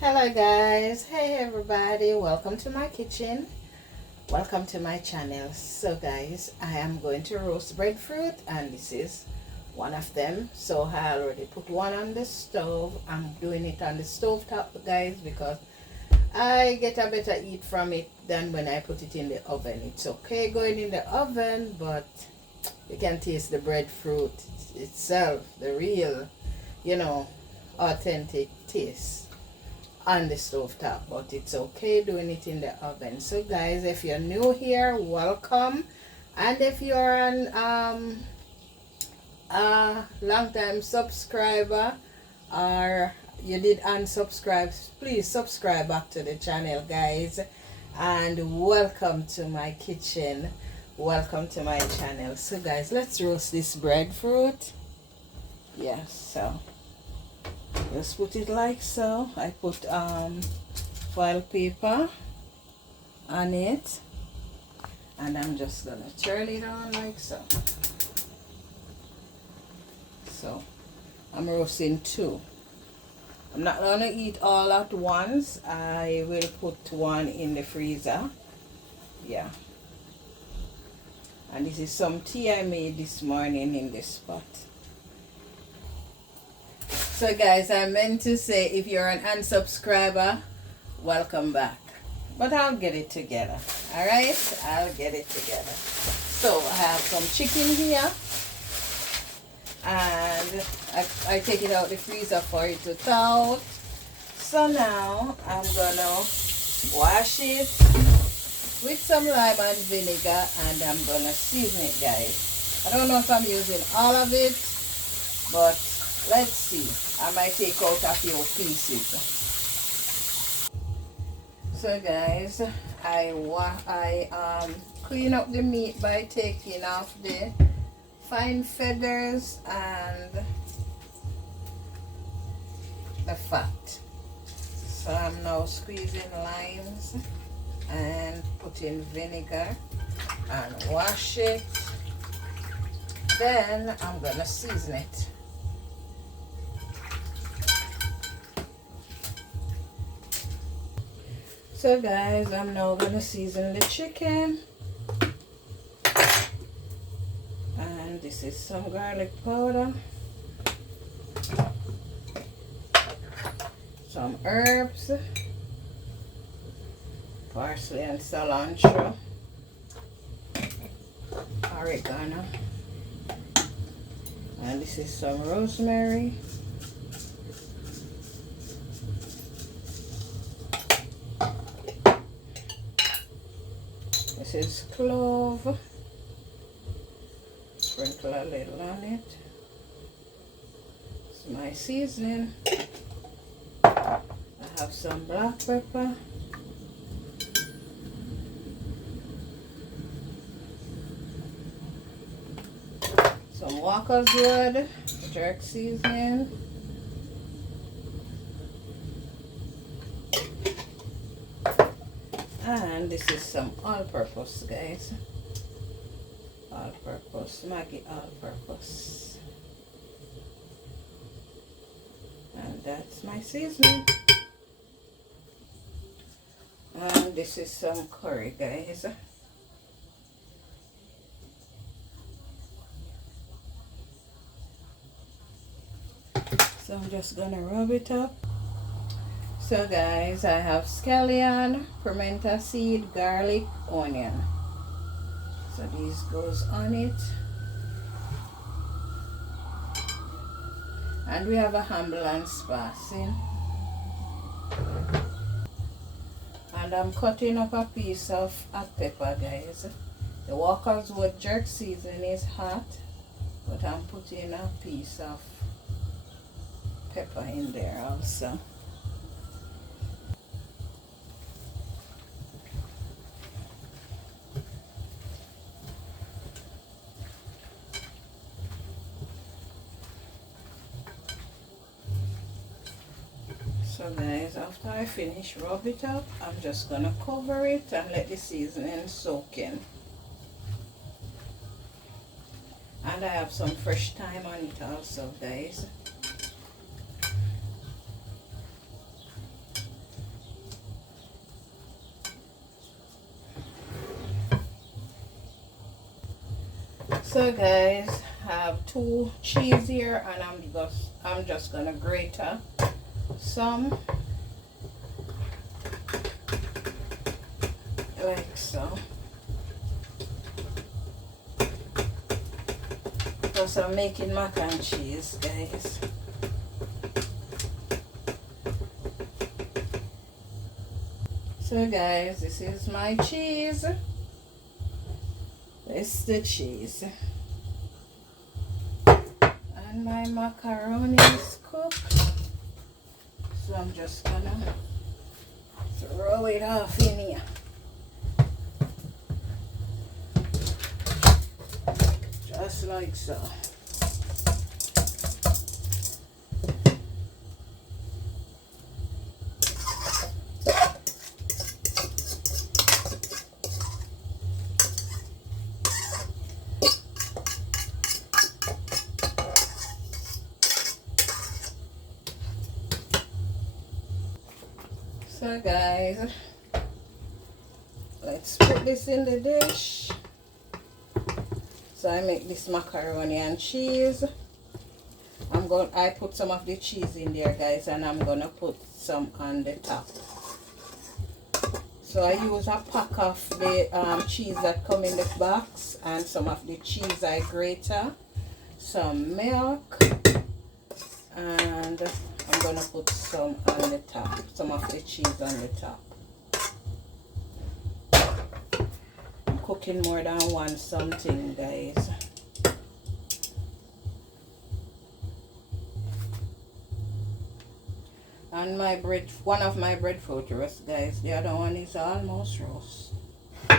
Hello guys, hey everybody, welcome to my kitchen, welcome to my channel. So guys, I am going to roast breadfruit and this is one of them. So I already put one on the stove. I'm doing it on the stove top guys because I get a better eat from it than when I put it in the oven. It's okay going in the oven, but you can taste the breadfruit itself, the real, authentic taste on the stove top, but it's okay doing it in the oven. So guys, if you're new here, welcome, and if you're an a long time subscriber or you did unsubscribe, please subscribe back to the channel guys, and welcome to my kitchen, welcome to my channel. So guys, let's roast this breadfruit. Yes, so just put it like so. I put foil paper on it, and I'm just gonna turn it on like so. So I'm roasting two. I'm not gonna eat all at once. I will put one in the freezer. Yeah. And this is some tea I made this morning in this pot. So guys, I meant to say if you're an unsubscriber, welcome back. But I'll get it together. Alright? I'll get it together. So I have some chicken here. And I take it out the freezer for it to thaw out. So now I'm gonna wash it with some lime and vinegar, and I'm gonna season it guys. I don't know if I'm using all of it, but let's see. I might take out a few pieces. So guys, I clean up the meat by taking off the fine feathers and the fat. So I'm now squeezing limes and putting vinegar and wash it. Then I'm gonna season it. So guys, I'm now gonna season the chicken. And this is some garlic powder, some herbs, parsley and cilantro, oregano, and this is some rosemary. This is clove. Sprinkle a little on it. It's my seasoning. I have some black pepper. Some Walker's Wood jerk seasoning. And this is some all-purpose guys. All-purpose, Maggi all-purpose. And that's my seasoning. And this is some curry guys. So I'm just gonna rub it up. So guys, I have scallion, pimento seed, garlic, onion. So this goes on it. And we have a humble and spicy. And I'm cutting up a piece of hot pepper guys. The Walker's Wood jerk seasoning is hot, but I'm putting a piece of pepper in there also. So guys, after I finish rub it up, I'm just gonna cover it and let the seasoning soak in. And I have some fresh thyme on it also guys. So guys, I have 2 cheese here, and I'm just gonna grate some like so. Plus I'm making mac and cheese, guys. So guys, this is my cheese. This is the cheese. And my macaroni is cooked. So I'm just gonna throw it off in here. Just like so. So guys, let's put this in the dish. So I make this macaroni and cheese. I put some of the cheese in there, guys, and I'm gonna put some on the top. So I use a pack of the cheese that come in the box and some of the cheese I grate, some milk, and I'm gonna put some on the top, some of the cheese on the top. I'm cooking more than one something, guys. And my bread, one of my breadfruit roast, guys. The other one is almost roast. So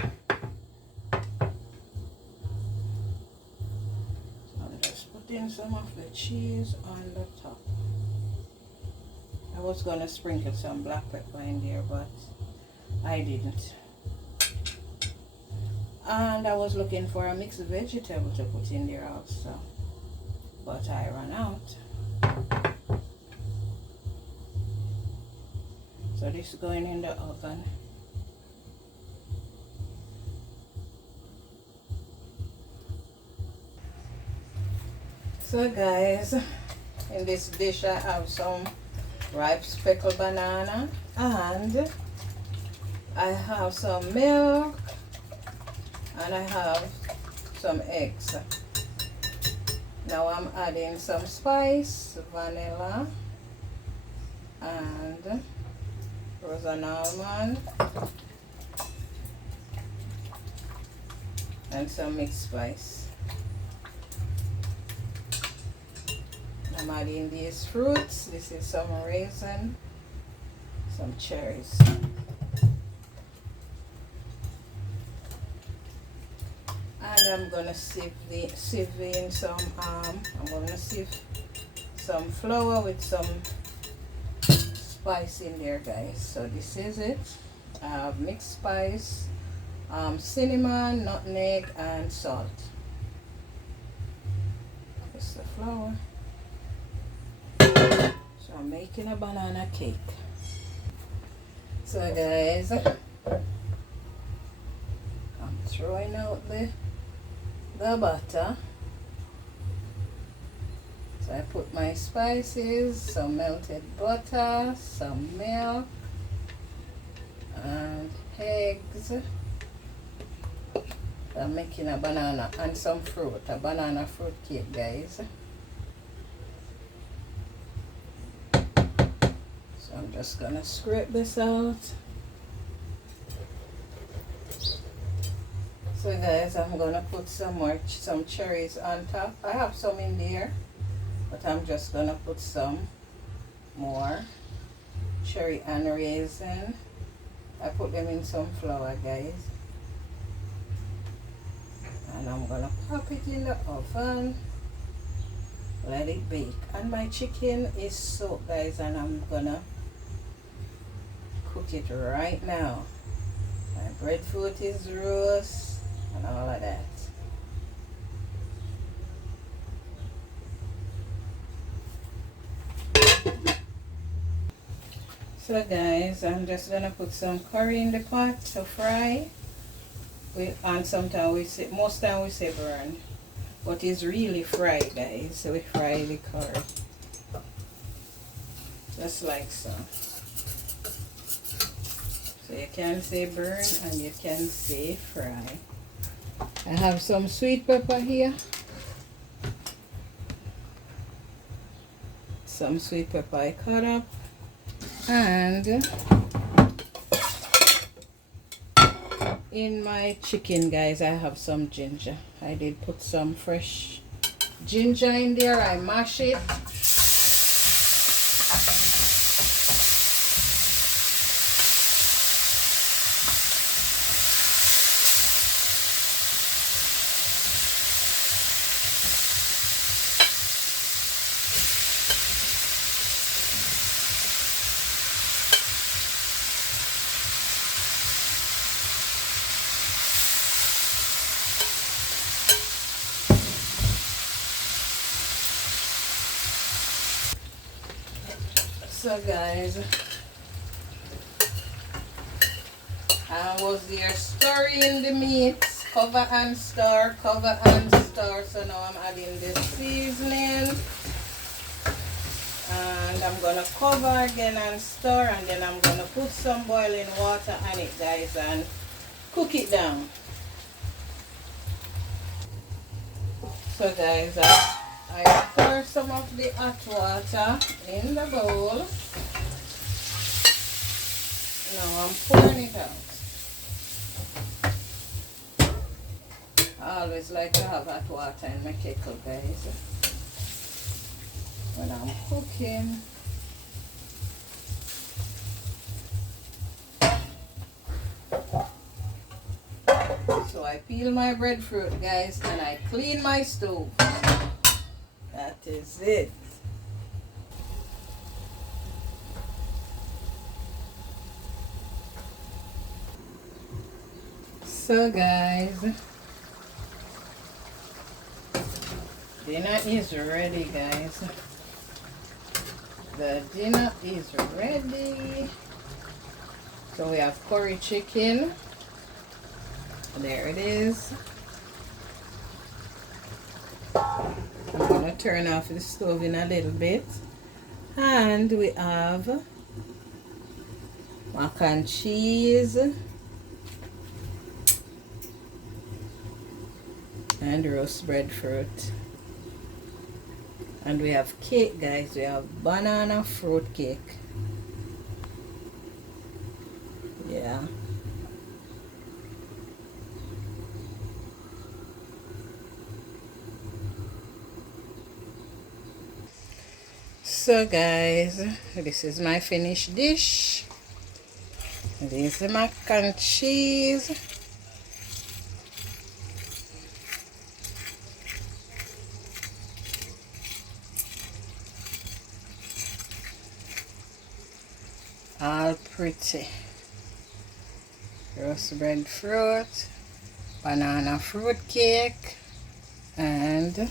I'm just putting some of the cheese on the top. I was gonna sprinkle some black pepper in there, but I didn't. And I was looking for a mixed vegetable to put in there also, but I ran out. So this is going in the oven. So guys, in this dish I have some ripe speckled banana, and I have some milk, and I have some eggs. Now I'm adding some spice, vanilla, and frozen almond, and some mixed spice. I'm adding these fruits. This is some raisin, some cherries. And I'm gonna sieve in some I'm gonna sieve some flour with some spice in there, guys. So this is it. I have mixed spice, cinnamon, nutmeg, and salt. This is the flour. So I'm making a banana cake. So guys, I'm throwing out the butter. So I put my spices, some melted butter, some milk, and eggs. I'm making a banana and some fruit, a banana fruit cake, guys. So I'm just gonna scrape this out. So guys, I'm gonna put some cherries on top. I have some in there, but I'm just gonna put some more cherry and raisin. I put them in some flour, guys, and I'm gonna pop it in the oven, let it bake. And my chicken is soaked, guys, and I'm gonna cook it right now. My breadfruit is roast and all of that. So guys, I'm just gonna put some curry in the pot to fry. And sometimes most time we say burn. but it's really fried, guys. So we fry the curry just like so. So you can say burn and you can say fry. I have some sweet pepper here. Some sweet pepper I cut up. And in my chicken, guys, I have some ginger. I did put some fresh ginger in there. I mash it. So guys, I was there stirring the meat, cover and stir, cover and stir. So now I'm adding the seasoning, and I'm gonna cover again and stir, and then I'm gonna put some boiling water on it, guys, and cook it down. So guys, I pour some of the hot water in the bowl. Now I'm pouring it out. I always like to have hot water in my kettle, guys, when I'm cooking. So I peel my breadfruit, guys, and I clean my stove. That is it. So guys, dinner is ready, guys. The dinner is ready. So we have curry chicken. There it is. I'm gonna turn off the stove in a little bit. And we have mac and cheese and roast breadfruit. And we have cake, guys. We have banana fruit cake. Yeah. So guys, this is my finished dish. This is the mac and cheese. All pretty. Roast breadfruit, banana fruit cake, and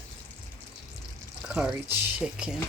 curry chicken.